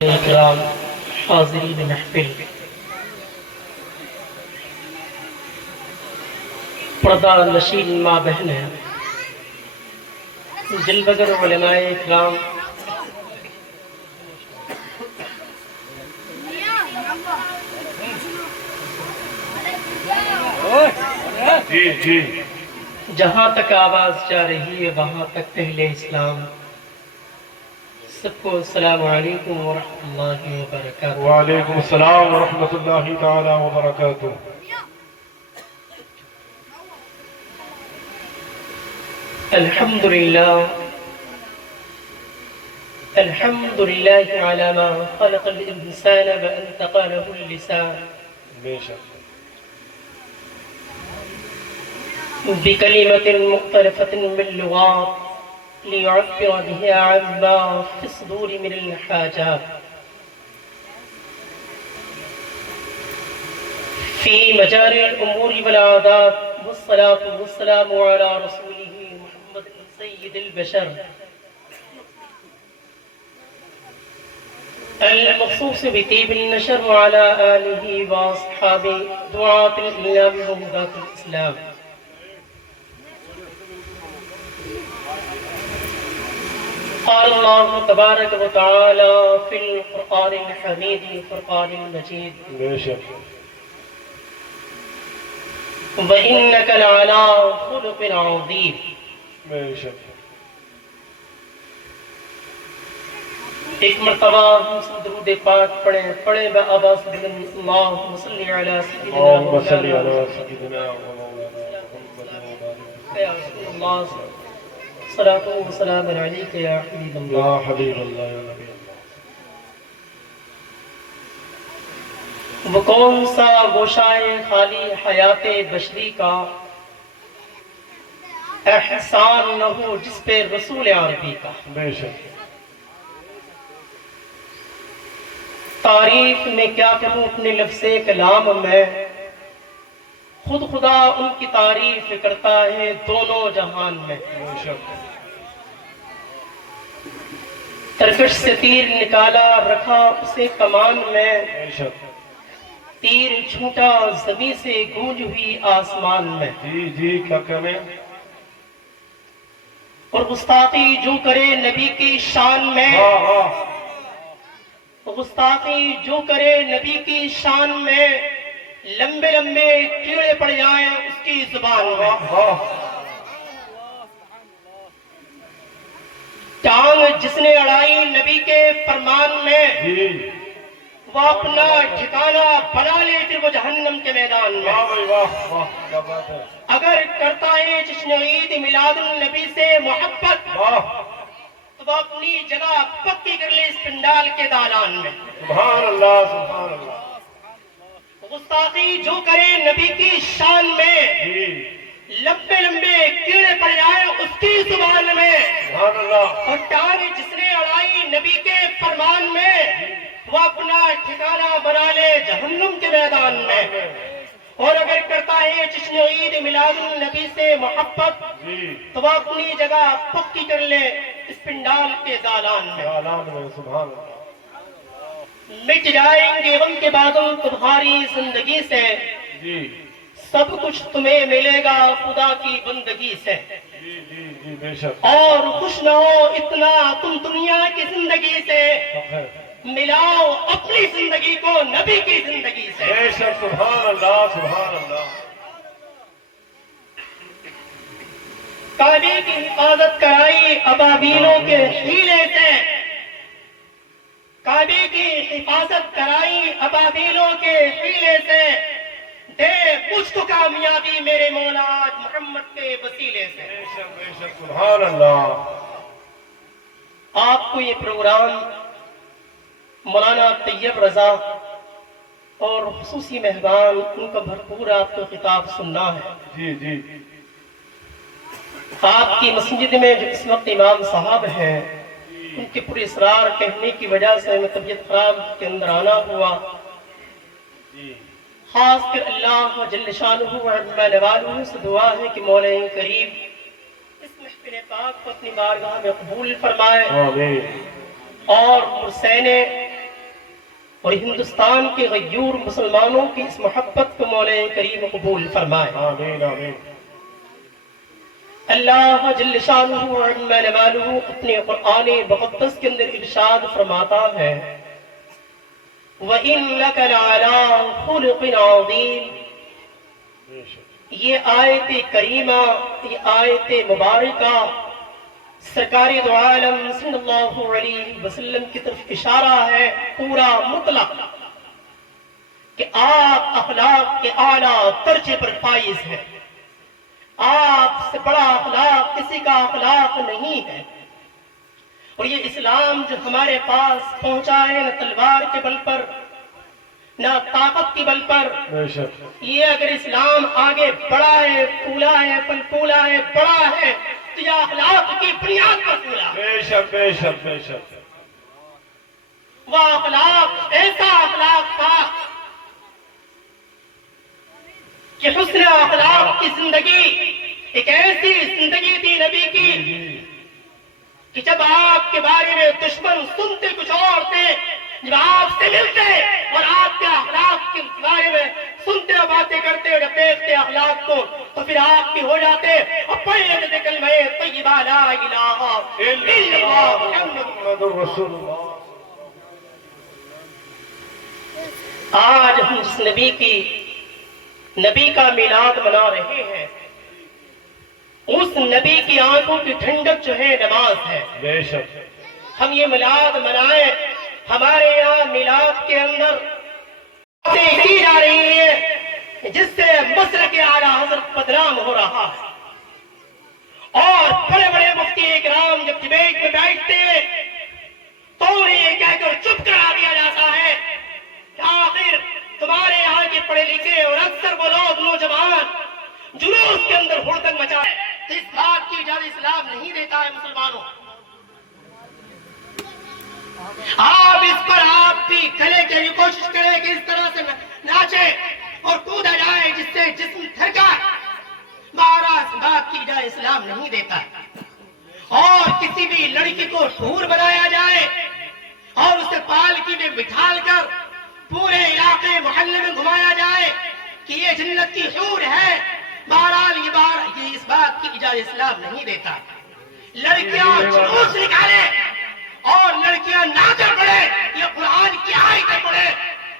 اکرام حاضرین محفل، پردہ نشین ماں بہن ہے، جلوگر علماء اکرام، جہاں تک آواز جا رہی ہے وہاں تک اہل اسلام، سب کو السلام علیکم ورحمۃ اللہ وبرکاتہ۔ وعلیکم السلام ورحمۃ اللہ تعالی وبرکاتہ۔ الحمدللہ الحمدللہ علی ما خلق الانسان وانتقى له اللسان بے شک بکلمة مختلفة من لغات ليعبر بها عما في الصدور من الحاجات في مجاري الأمور والعادات، والصلاة والسلام على رسوله محمد سيد البشر المخصوص بطيب النشر، وعلى آله وأصحابه دعاة الإسلام وهداة الإسلام۔ قال الله تبارك وتعالى في القرآن الحميد الفرقان المجيد: بے شک وَإِنَّكَ لَعَلَىٰ خُلُقٍ عَظِيمٍ۔ بے شک ایک مرتبہ ہم سب درود پاک پڑھیں بآواز بلند: اللہم صلی علی سیدنا اللہم صلی علی مولانا سیدنا ومولانا محمد یا رسول اللہ، صلاۃ و سلام علیک یا حبیب اللہ۔ یا حبیب اللہ یا نبی اللہ۔ وہ کون سا گوشائے خالی حیات بشری کا احسان نہ ہو جس پہ رسول عربی کا۔ بے شک تعریف میں کیا کروں اپنے لفظ کلام میں، خود خدا ان کی تعریف کرتا ہے دونوں جہان میں۔ بے شک ترکش سے تیر نکالا رکھا اسے کمان میں، بے شک تیر چھوٹا زمین سے گونج ہوئی آسمان میں۔ جی کیا کریں؟ اور گستاخی جو کرے نبی کی شان میں، گستاخی جو کرے نبی کی شان میں، لمبے لمبے کیڑے پڑ جائیں اس کی زبان میں۔ ٹانگ جس نے اڑائی نبی کے فرمان میں، وہ اپنا ٹھکانہ بنا لے پھر وہ جہنم کے میدان میں۔ کیا بات ہے! اگر کرتا ہے جشن عید میلاد النبی سے محبت، تو وہ اپنی جگہ پکی کر لے اس پنڈال کے دالان میں۔ سبحان اللہ سبحان اللہ۔ گستاخی جو کرے نبی کی شان میں، لمبے لمبے کیڑے پڑ جائیں اس کی زبان میں۔ سبحان اللہ۔ اور ٹانگ جس نے اڑائی نبی کے فرمان میں، وہ اپنا ٹھکانہ بنا لے جہنم کے میدان میں۔ اور اگر کرتا ہے جشن عید میلاد النبی سے محبت، تو وہ اپنی جگہ پکی کر لے اس پنڈال کے دالان میں۔ سبحان اللہ۔ مٹ جائیں گے غم کے بادل تمہاری زندگی سے، سب کچھ تمہیں ملے گا خدا کی بندگی سے۔ بے شک اور خوش نہ ہو اتنا تم دنیا کی زندگی سے، ملاؤ اپنی زندگی کو نبی کی زندگی سے۔ بے شک سبحان اللہ سبحان اللہ۔ کعبے کی حفاظت کرائی ابابیلوں کے حیلے سے، کعبے کی حفاظت کرائی ابابیلوں کے حیلے سے، دے مجھ کو کامیابی میرے مولا آج محمد کے وسیلے سے۔ بے شک سبحان اللہ۔ آپ کو یہ پروگرام مولانا طیب رضا اور خصوصی مہمان ان کا بھرپور آپ کو خطاب سننا ہے۔ جی آپ کی مسجد میں جو اس وقت امام صاحب ہیں، ان کے پر اسرار کہنے کی وجہ سے میں طبیعت خراب کے اندر آنا ہوا۔ خاص کر اللہ جل شانہ و عظم نوالہ سے دعا ہے کہ مولا کریم اس محفل پاک کو اپنی بارگاہ میں قبول فرمائے، آمین۔ اور مرسین اور ہندوستان کے غیور مسلمانوں کی اس محبت کو مولا کریم قبول فرمائے. آمین آمین. اللہ جل شانہ عظم نوالہ اپنے قرآن مقدس کے اندر ارشاد فرماتا ہے وَإِنَّكَ لَعَلَىٰ خُلُقٍ عَظِيمٍ. یہ آیت کریمہ، یہ آیت مبارکہ سرکار دو عالم صلی اللہ علیہ وسلم کی طرف اشارہ ہے پورا مطلق کہ آپ اخلاق کے اعلیٰ درجے پر فائز ہیں. آپ سے بڑا اخلاق کسی کا اخلاق نہیں ہے. اور یہ اسلام جو ہمارے پاس پہنچا ہے نہ تلوار کے بل پر نہ طاقت کے بل پر، یہ اگر اسلام آگے بڑھا ہے، پھولا ہے، پھل پھولا ہے، بڑا ہے تو یہ اخلاق کی بنیاد پر پھولا. بے شک بے شک بے شک. وہ اخلاق ایسا اخلاق تھا کہ حسن اخلاق کی زندگی ایک ایسی زندگی تھی نبی کی کہ جب آپ کے بارے میں دشمن سنتے کچھ اور تھے، جب آپ سے ملتے اور آپ کے اخلاق کے بارے میں سنتے اور باتیں کرتے اور جب دیکھتے اخلاق کو تو پھر آپ بھی ہو جاتے اور پڑھتے تھے کلمہ طیبہ لا الہ الا اللہ محمد رسول اللہ. آج ہم اس نبی کا میلاد منا رہے ہیں. اس نبی کی آنکھوں کی ٹھنڈک جو ہے نماز ہے. بے شک. ہم یہ میلاد منائیں. ہمارے یہاں میلاد کے اندر باتیں کی جا رہی ہیں جس سے مسلک اعلیٰ حضرت بدنام ہو رہا ہے. اور بڑے بڑے مفتی اکرام جب ڈبیٹ میں بیٹھتے ہیں تو انہیں یہ کہہ کر چپ کرا دیا جاتا ہے کہ آخر تمہارے یہاں کے پڑھے لکھے اور اکثر وہ لوگ نوجوان جلوس کے اندر ہڑدنگ مچائے. اس بات کی اجازت اسلام نہیں دیتا ہے مسلمانوں. آپ اس پر آپ بھی کھلے کے لیے کوشش کریں کہ اس طرح سے ناچے اور کودا جائے جس سے جسم تھکا. اس بات کی اجازت اسلام نہیں دیتا ہے. اور کسی بھی لڑکی کو حور بنایا جائے اور اسے پالکی میں بٹھال کر پورے علاقے محلے میں گھمایا جائے کہ یہ جنت کی حور ہے، بہرحال یہ اس بات کی اجازت اسلام نہیں دیتا. لڑکیاں جلوس نکالے اور لڑکیاں ناچ پڑے، یہ قرآن کی آیتیں پڑھے،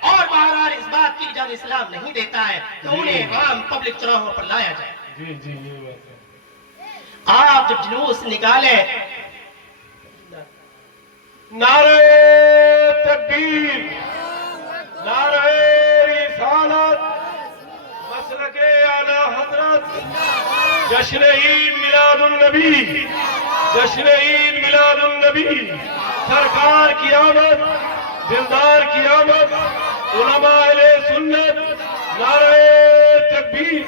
اور بہرحال اس بات کی اجازت اسلام نہیں دیتا ہے کہ انہیں عام پبلک چوراہوں پر لایا جائے. جی جی یہ بات ہے. آپ جب جلوس نکالے نعرہ تکبیر، نعرہ رسالت، مسلک اعلی حضرت، جشن عید میلاد النبی، جشن عید میلاد النبی، سرکار کی آمد، دلدار کی آمد، علماء اہل سنت، نعرہ تکبیر،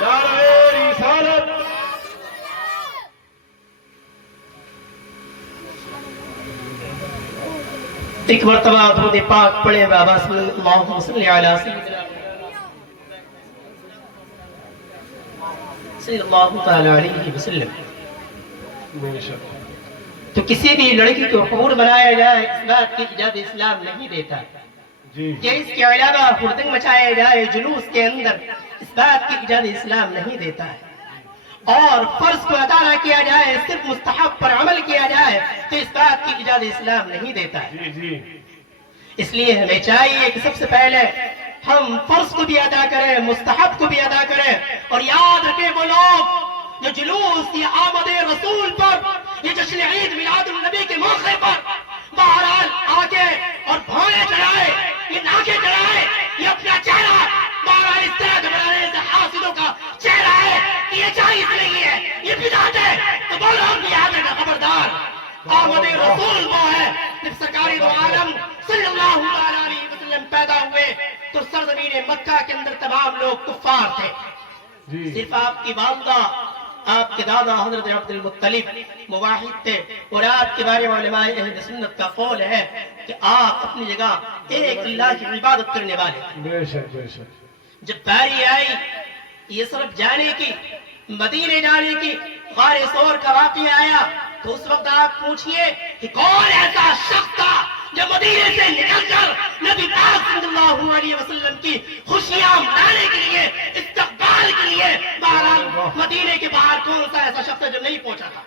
نعرہ رسالت. ایک مرتبہ درود پاک پڑھے بابا صلی اللہ صلی علیہ صلی اللہ تعالی علیہ وسلم. تو کسی بھی لڑکی کو حور بنایا جائے اس بات کی اجازت اسلام نہیں دیتا. یا اس کے علاوہ ہڑدنگ مچایا جائے جلوس کے اندر اس بات کی اجازت اسلام نہیں دیتا ہے. اور فرض کو ادا نہ کیا جائے، صرف مستحب پر عمل کیا جائے تو اس بات کی اجازت اسلام نہیں دیتا ہے. اس لیے ہمیں چاہیے کہ سب سے پہلے ہم فرض کو بھی ادا کریں، مستحب کو بھی ادا کریں. اور یاد رکھیں وہ لوگ جو جلوس یہ آمد رسول پر، یہ جشن عید میلاد النبی کے موقع پر بہرحال آگے اور بھونے چڑھائے، یہ ناکے چڑھائے، یہ اپنا چہرہ بہرحال اس طرح بنانے سے حاسدوں کا چہرہ ہے کہ یہ جائز نہیں ہے، یہ بدعت ہے. تو بولو ہم بھی یاد رکھنا خبردار، آمد رسول وہ ہے جب سرکاری دو عالم صلی اللہ علیہ وسلم پیدا ہوئے تو سرزمین مکہ کے اندر تمام لوگ کفار تھے. صرف آپ کی والدہ، آپ کے دادا حضرت عبد المطلب موحد تھے. اور آپ کے بارے میں علماء اہل سنت کا قول ہے کہ آپ اپنی جگہ ایک اللہ کی عبادت کرنے والے تھے. بے شک بے شک. جب باری آئی یہ صرف جانے کی، مدینے جانے کی، غار ثور کا واقعہ آیا تو اس وقت آپ پوچھئے کہ کون ایسا شخص تھا جو مدینے سے نکل کر نبی پاک صلی اللہ علیہ وسلم کی خوشیاں منانے کے لیے، استقبال کے لیے بہرحال مدینے کے باہر کون سا ایسا شخص ہے جو نہیں پہنچا تھا؟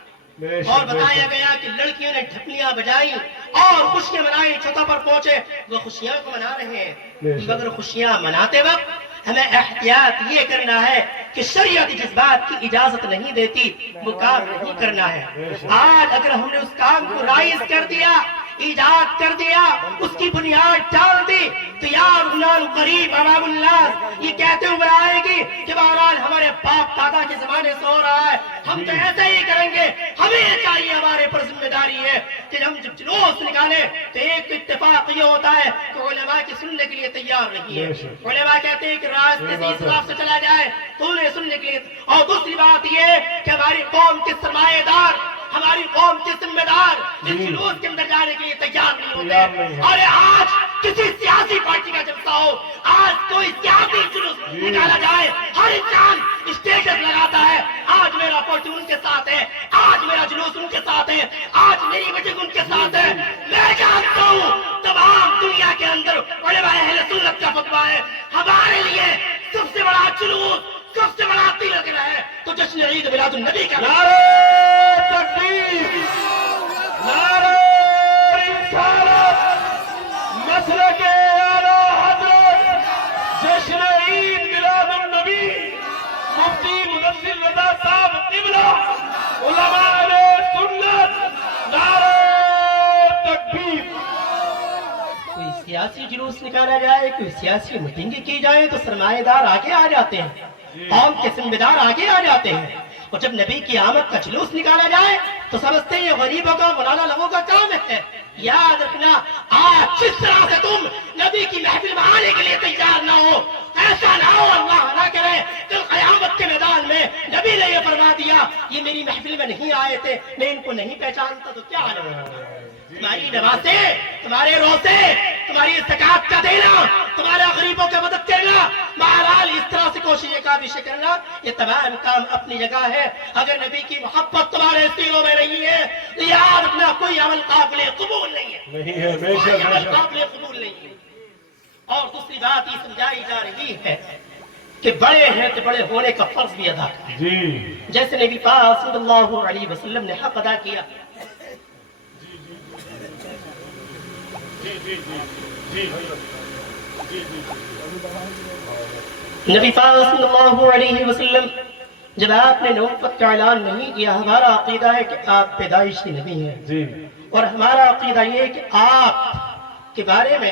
اور بتایا گیا کہ لڑکیوں نے ڈھپلیاں بجائی اور خوشیاں منائی، چھتوں پر پہنچے، وہ خوشیاں کو منا رہے ہیں، مگر خوشیاں مناتے وقت ہمیں احتیاط یہ کرنا ہے کہ شریعت جس بات کی اجازت نہیں دیتی وہ کام نہیں کرنا ہے۔ آج اگر ہم نے اس کام کو رائز کر دیا، ایجاد کر دیا، اس کی بنیاد ڈال دی، تو یا ربنان قریب امام اللہ یہ کہتے ہوئے آئے گی کہ بہرحال ہمارے باپ دادا کے زمانے سے ہو رہا ہے، ہم تو ایسے ہی کریں گے۔ ہمیں یہ چاہیے، ہمارے پر ذمہ داری ہے کہ ہم جب جلوس نکالیں تو ایک اتفاق یہ ہوتا ہے کہ علماء کی سننے کے لیے تیار نہیں ہے۔ علماء کہتے ہیں کہ راستے سے اس طرف سے چلا جائے تو انہیں سننے کے لیے، اور دوسری بات یہ ہے کہ ہماری قوم کے سرمایہ دار، ہماری قوم کے ذمہ دار اس جلوس کے اندر جانے کے لیے تیار نہیں ہوتے۔ اور آج کسی سیاسی پارٹی کا جلسہ ہو، آج کوئی سیاسی جلوس نکالا جائے، ہر انسان اسٹیٹس لگاتا ہے، آج میرا پارٹی ان کے ساتھ ہے، آج میرا جلوس ان کے ساتھ ہے، آج میری میٹنگ ان کے ساتھ ہے۔ میں جانتا ہوں تمام دنیا کے اندر علماء اہل سنت کا فتویٰ ہے، ہمارے لیے سب سے بڑا جلوس، سب سے بڑا تلک ہے تو جشن عید میلاد النبی کا۔ نعرہ تکبیر، نعرہ رسالت، مسلک اعلیٰ حضرت جشن عید میلاد النبی، مفتی مدثر رضا صاحب قبلہ، علماء اہل سنت، نعرہ تکبیر۔ کوئی سیاسی جلوس نکالا جائے، کوئی سیاسی میٹنگیں کی جائیں تو سرمایہ دار آگے آ جاتے ہیں، قوم کے ذمہ دار آگے آ جاتے ہیں، اور جب نبی کی آمد کا جلوس نکالا جائے تو سمجھتے ہیں یہ غریبوں کا غلانا لوگوں کا کام ہے۔ یاد رکھنا، آج جس طرح سے تم نبی کی محفل میں آنے کے لیے تیار نہ ہو، ایسا نہ ہو اللہ نہ کرے کل قیامت کے میدان میں نبی نے یہ فرما دیا یہ میری محفل میں نہیں آئے تھے، میں ان کو نہیں پہچانتا، تو کیا حال ہے؟ تمہاری نمازیں، تمہارے روزے، تمہاری زکات کا دینا، تمہارا غریبوں کا مدد کرنا، بہرحال اس طرح سے کوششیں کاوشیں کرنا، یہ تمام کام اپنی جگہ ہے۔ اگر نبی کی محبت تمہارے سینوں میں نہیں ہے تو یاد رکھنا کوئی عمل قابل قبول نہیں ہے، نہیں ہے، بے کوئی شک، عمل بے شک۔ قابل قبول نہیں ہے۔ اور دوسری بات یہ سمجھائی جا رہی ہے کہ بڑے ہیں تو بڑے ہونے کا فرض بھی ادا کریں، جی جیسے نبی پاک صلی اللہ علیہ وسلم نے حق ادا کیا۔ نبی پاک صلی اللہ علیہ وسلم جب آپ نے نبوت کا اعلان نہیں کیا، ہمارا عقیدہ ہے کہ آپ پیدائشی نبی ہیں، جی اور ہمارا عقیدہ یہ ہے کہ آپ کے بارے میں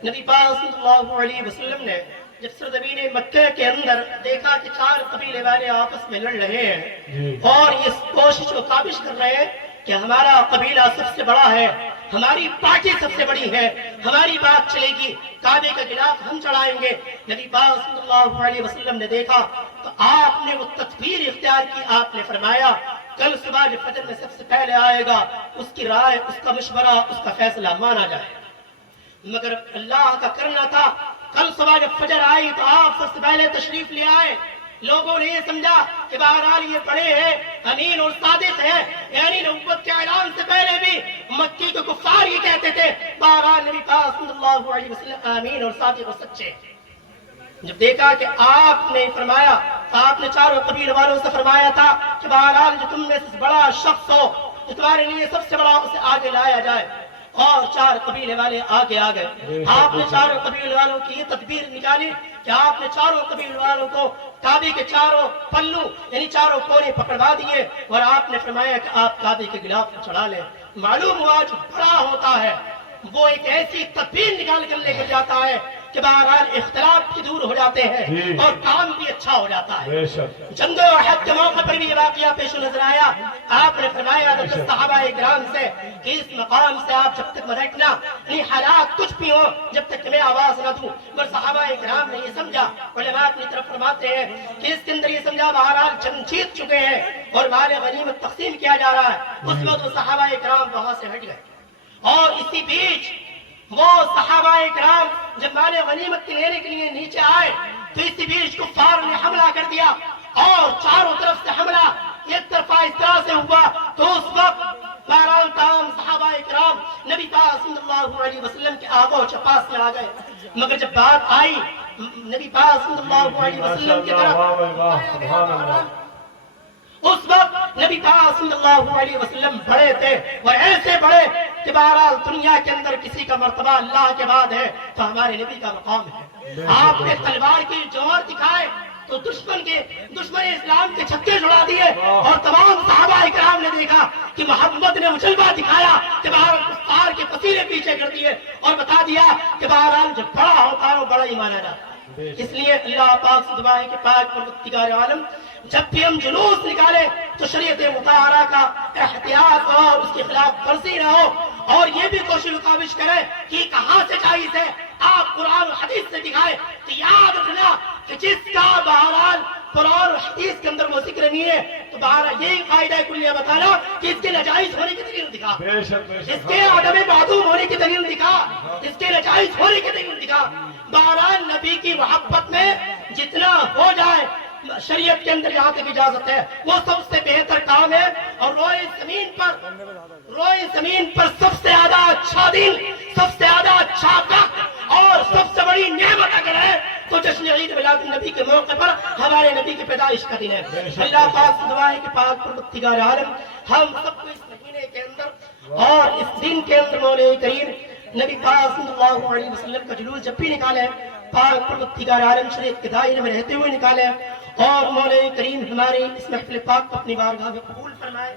نبی پاک صلی اللہ علیہ وسلم نے جب سرزمین مکہ کے اندر دیکھا کہ 4 قبیلے والے آپس میں لڑ رہے ہیں اور یہ کوشش و کاوش کر رہے ہیں کہ ہمارا قبیلہ سب سے بڑا ہے، ہماری پارٹی سب سے بڑی ہے، ہماری بات چلے گی، کعبے کا غلاف ہم چڑھائیں گے۔ نبی پاک صلی اللہ علیہ وسلم نے دیکھا تو آپ نے وہ تدبیر اختیار کی، آپ نے فرمایا کل صبح جو فجر میں سب سے پہلے آئے گا اس کی رائے، اس کا مشورہ، اس کا فیصلہ مانا جائے۔ مگر اللہ کا کرنا تھا کل صبح جب فجر آئی تو آپ سب سے پہلے تشریف لے آئے۔ لوگوں نے یہ سمجھا کہ بہرحال یہ بڑے ہیں، امین اور صادق ہیں، یعنی نبوت کے اعلان سے پہلے بھی مکی کے کفار یہ کہتے تھے بہرحال نبی پاک صلی اللہ علیہ وسلم امین اور صادق اور سچے۔ جب دیکھا کہ آپ نے فرمایا، آپ نے 4 قبیل والوں سے فرمایا تھا کہ بہرحال جو تم میں سے بڑا شخص ہو تو تمہارے لیے سب سے بڑا اسے آگے لایا جائے، اور 4 قبیلے والے آگے آ گئے۔ آپ نے 4 قبیلے والوں کی یہ تدبیر نکالی کہ آپ نے 4 قبیلے والوں کو کعبے کے 4 پلو یعنی 4 کونے پکڑوا دیے، اور آپ نے فرمایا کہ آپ کعبے کے غلاف کو چڑھا لیں۔ معلوم ہوا جو بڑا ہوتا ہے وہ ایک ایسی تدبیر نکال کر لے کر جاتا ہے کہ بہرحال اختلاف بھی دور ہو جاتے ہیں اور کام بھی اچھا ہو جاتا ہے۔ جنگ احد کے موقع پر بھی یہ واقعہ پیش نظر آیا، آپ نے فرمایا صحابہ کرام سے کہ اس مقام سے آپ جب تک نہ ہٹنا، یعنی حالات کچھ بھی ہو جب تک کہ میں آواز نہ دوں۔ مگر صحابہ کرام نے یہ سمجھا، علماء اپنی طرف فرماتے ہیں کہ اس کے اندر یہ سمجھا بہرحال جنگ جیت چکے ہیں اور مال غنیمت تقسیم کیا جا رہا ہے۔ اس وقت وہ صحابہ کرام وہاں سے ہٹ گئے، اور اسی بیچ وہ صحابہ کرام جب مال غنیمت لینے کے لیے نیچے آئے تو اسی بیچ کفار نے حملہ کر دیا، اور چاروں طرف سے حملہ ایک طرفہ اس طرح سے ہوا تو اس وقت بہرحال تمام صحابہ کرام نبی پاک صلی اللہ علیہ وسلم کے آگے و پاس میں آ گئے، مگر جب بات آئی نبی پاک صلی اللہ علیہ وسلم کی طرف، سبحان اللہ، اس وقت نبی پاک صلی اللہ علیہ وسلم بڑے تھے اور ایسے بڑے کہ بہرحال دنیا کے اندر کسی کا مرتبہ اللہ کے بعد ہے تو ہمارے نبی کا مقام ہے۔ آپ نے تلوار کی جوہر دکھائے تو دشمن اسلام کے چھکے چھڑا دیے، اور تمام صحابہ کرام نے دیکھا کہ محمد نے مجلبہ دکھایا کہ بہرحال کفار کے پسیلے پیچھے کر دیے اور بتا دیا کہ بہرحال جو بڑا ہوتا ہے وہ بڑا ہی مانا جاتا ہے۔ اس لیے اللہ پاک سے دعا ہے کہ پاک پروردگار عالم جب بھی ہم جلوس نکالے تو شریعت مطہرہ کا احتیاط اور اس کے خلاف ورزی نہ ہو، اور یہ بھی کوشش کاوش کریں کہ کہاں سے جائز ہے آپ قرآن و حدیث سے دکھائے، تو یاد رکھنا کہ جس کا بہرحال قرآن و حدیث کے اندر وہ ذکر نہیں ہے تو بہرحال یہی قاعدہ کلیہ بتانا کہ اس کے ناجائز ہونے کی دلیل دکھا، بے شک بے اس شک، کے عدم معدوم ہونے کی دلیل دکھا، اس کے ناجائز ہونے کی دلیل دکھا۔ بہرحال نبی کی محبت میں جتنا ہو جائے شریعت کے اندر جہاں تک اجازت ہے وہ سب سے بہتر کام ہے، اور روئے زمین پر سب سے زیادہ اچھا دن، سب سے زیادہ اچھا وقت اور سب سے بڑی نعمت اگر ہے تو جشن عید میلاد النبی کے موقع پر ہمارے نبی کی پیدائش کا دن ہے۔ اللہ پاک سے دعا ہے کہ پاک پروردگار عالم ہم سب کو اس مہینے کے اندر اور اس دن کے اندر مولا کریم نبی پاک صلی اللہ علیہ وسلم کا جلوس جب بھی نکالے پاک پروردگار عالم شریعت کے دائرے میں رہتے ہوئے نکالے، اور مولا کریم ہماری اس محفل پاک کو اپنی بارگاہ میں قبول فرمائے۔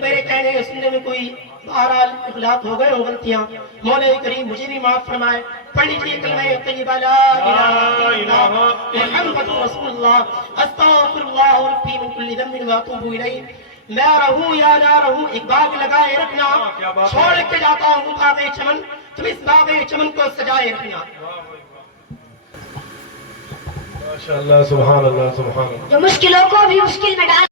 میرے کہنے سننے میں کوئی بہرحال اغلاط ہو گئے ہو غلطیاں، مولا کریم مجھے بھی معاف فرمائے۔ پڑھ لیجیے کلمہ طیبہ لا الہ الا اللہ محمد رسول اللہ استغفر اللہ ربی من کل ذنب واتوب الیہ۔ میں رہوں یا نہ رہوں ایک باغ لگائے رکھنا، چھوڑ کے جاتا ہوں باغ چمن، تم اس باغ چمن کو سجائے رکھنا۔ ماشاء اللہ، سبحان اللہ، سبحان اللہ۔ جو مشکلوں کو بھی مشکل میں ڈال